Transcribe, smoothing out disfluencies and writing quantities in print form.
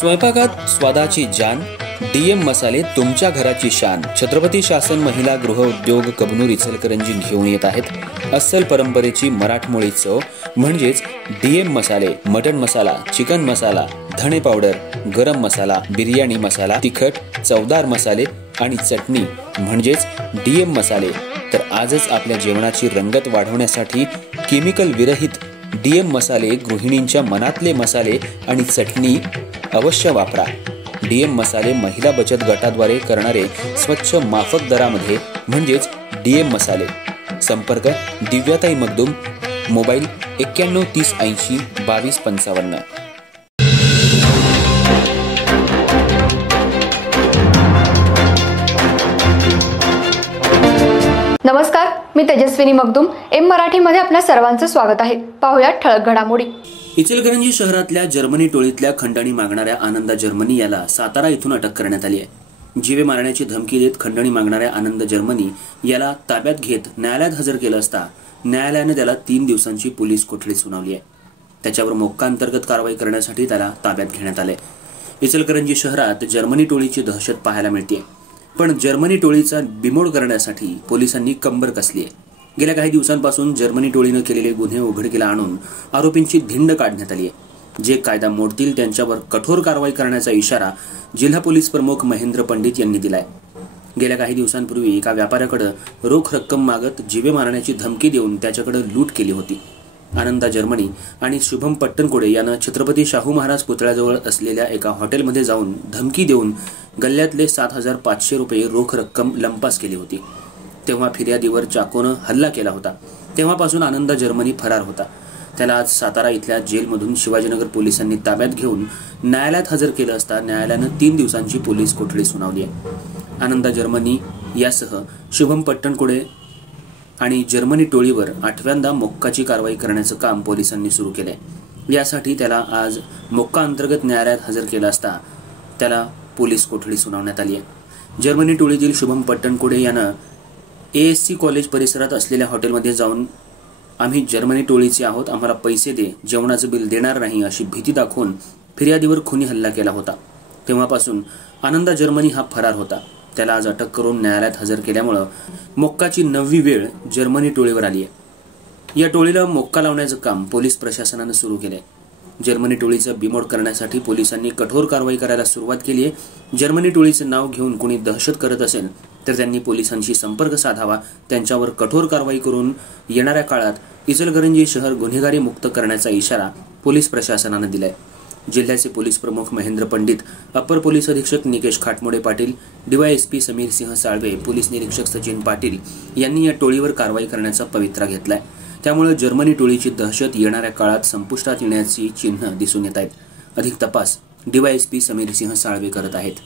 स्वयंपाकात स्वादाची जान, डीएम मसाले तुमच्या घराची शान। छत्रपती शासन महिला गृह उद्योग कबनूर इचलकरंजी घेऊन येत आहेत अस्सल परंपरेची मराठमोळी चव म्हणजेच डीएम मसाले। मटन मसाला, चिकन मसाला, धणे पावडर, गरम मसाला, बिर्याणी मसाला, तिखट, चवदार मसाले आणि चटणी म्हणजेच डीएम मसाले। तर आजच आपल्या जेवणाची रंगत वाढवण्यासाठी केमिकल विरहित डीएम मसाले, गृहिणींच्या मनातले मसाले आणि चटणी अवश्य वापरा। डीएम मसाले महिला बचत गटाद्वारे करणारे स्वच्छ माफक दरामध्ये म्हणजेच डीएम मसाले। संपर्क दिव्याताई मगदूम, मोबाईल 91 30 80 22 55। नमस्कार, मी तेजस्विनी मगदूम। एम मराठीमध्ये आपल्या सर्वांचं स्वागत आहे। पाहूया ठळक घडामोडी। इचलकरंजी शहरातल्या जर्मनी टोळीतल्या खंडणी मागणाऱ्या आनंदा जर्मनी याला सातारा इथून अटक करण्यात आली आहे। जीवे मारण्याची धमकी देत खंडणी मागणाऱ्या आनंद जर्मनी याला ताब्यात घेत न्यायालयात हजर केलं असता न्यायालयाने त्याला 3 दिवसांची पोलीस कोठडी सुनावली आहे। त्याच्यावर मोक्का अंतर्गत कारवाई करण्यासाठी त्याला ताब्यात घेण्यात आले। इचलकरंजी शहरात जर्मनी टोळीची दहशत पाहायला मिळते, पण जर्मनी टोळीचा बिमोड करण्यासाठी पोलिसांनी कंबर कसली आहे। गेल्या काही दिवसांपासून जर्मनी टोळीनं केलेले गुन्हे उघडकीला आणून आरोपींची धिंड काढण्यात आली आहे। जे कायदा मोडतील त्यांच्यावर कठोर कारवाई करण्याचा इशारा जिल्हा पोलीस प्रमुख महेंद्र पंडित यांनी दिलाय। गेल्या काही दिवसांपूर्वी एका व्यापाऱ्याकडे रोख रक्कम मागत जीवे मारण्याची धमकी देऊन त्याच्याकडे लूट केली होती। आनंदा जर्मनी आणि शुभम पट्टणकोडे यानं छत्रपती शाहू महाराज पुतळ्याजवळ असलेल्या एका हॉटेलमध्ये जाऊन धमकी देऊन गल्ल्यातले 7500 रुपये रोख रक्कम लंपास केली होती। तेव्हा फिर्यादीवर चाकूनं हल्ला केला होता। तेव्हापासून आनंदा जर्मनी फरार होता। त्याला आज सातारा इथल्या जेलमधून शिवाजीनगर पोलिसांनी ताब्यात घेऊन न्यायालयात हजर केलं असता न्यायालयानं 3 दिवसांची पोलीस कोठडी सुनावली आहे। आनंदा जर्मनी यासह शुभम पट्टणकोडे आणि जर्मनी टोळीवर 8व्यांदा मोक्काची कारवाई करण्याचं काम पोलिसांनी सुरू केलंय। यासाठी त्याला आज मोक्का अंतर्गत न्यायालयात हजर केलं असता त्याला पोलीस कोठडी सुनावण्यात आली आहे। जर्मनी टोळीतील शुभम पट्टणकोडे यानं ASC कॉलेज परिसरात असलेल्या हॉटेलमध्ये जाऊन आम्ही जर्मनी टोळीचे आहोत, आम्हाला पैसे दे, जेवणाचं बिल देणार नाही अशी भीती दाखवून फिर्यादीवर खुनी हल्ला केला होता। तेव्हापासून आनंदा जर्मनी हा फरार होता। त्याला आज अटक करून न्यायालयात हजर केल्यामुळे मोक्काची 9वी वेळ जर्मनी टोळीवर आली आहे। या टोळीला मोक्का लावण्याचं काम पोलीस प्रशासनानं सुरू केलंय। जर्मनी टोळीचं बिमोड करण्यासाठी पोलिसांनी कठोर कारवाई करायला सुरुवात केली आहे। जर्मनी टोळीचं नाव घेऊन कोणी दहशत करत असेल तर त्यांनी पोलिसांशी संपर्क साधावा, त्यांच्यावर कठोर कारवाई करून येणाऱ्या काळात इचलकरंजी शहर गुन्हेगारी मुक्त करण्याचा इशारा पोलीस प्रशासनानं दिलाय। जिल्ह्याचे पोलीस प्रमुख महेंद्र पंडित, अपर पोलीस अधीक्षक निकेश खाटमोडे पाटील, DYSP समीर सिंह साळवे, पोलीस निरीक्षक सचिन पाटील यांनी या टोळीवर कारवाई करण्याचा पवित्रा घेतलाय। त्यामुळे जर्मनी टोळीची दहशत येणाऱ्या काळात संपुष्टात येण्याची चिन्ह दिसून येत आहेत। अधिक तपास DYSP समीर सिंह साळवे करत आहेत।